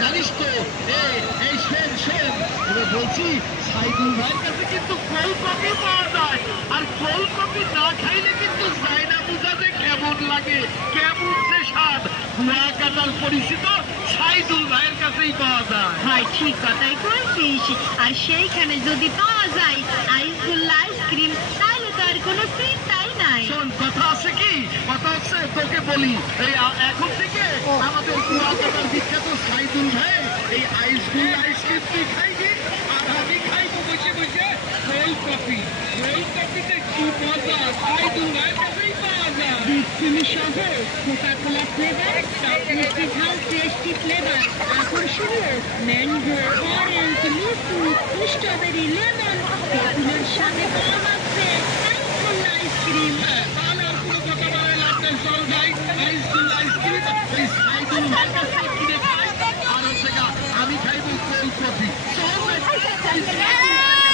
জানিস তো এই শোন শোন এবার বলছি সাইদুল ভাইয়ের কাছে কিন্তু কোল কপি পাওয়া যায়। আর কোল কপি না খাইলে কিন্তু যায় না বুঝা যে কেমন লাগে? কেমন যে স্বাদ? কুয়াকাটার পরিচিত সাইদুল ভাইয়ের কাছেই পাওয়া যায়। ভাই ঠিক কথাই কইছিস আর সেইখানে যদি পাওয়া যায় আইসগুল্লা আইসক্রিম তাহলে তো আর কোনো চিন্তাই নাই। শোন কথা আছে কি? কথা হচ্ছে তোকে বলি। এই এখন থেকে আমাদের কুয়াকাটার সাইদুল ভাই এই আইসক্রিম আইসক্রিম তুই খাইবি আর আমি খাইবো? বসে বসে। কোল কফি কোল কফিতে কি মজা? সাইদুল ভাইয়ের কাছেই পাওয়া যায়। চিনি সহ কোকা কোলা ফ্লেভার চকলেটি ঝাল টেস্টি ফ্লেভার আকর্ষণীয়। ম্যাঙ্গো অরেঞ্জ লিচু স্ট্রবেরি লেমন তেঁতুলের সাথে পাওয়া যাচ্ছে। আইসক্রিম তাহলে আর কোনো কথা বলে নেই। চল যাই আইসক্রিম আইসক্রিম কাছে Yeah.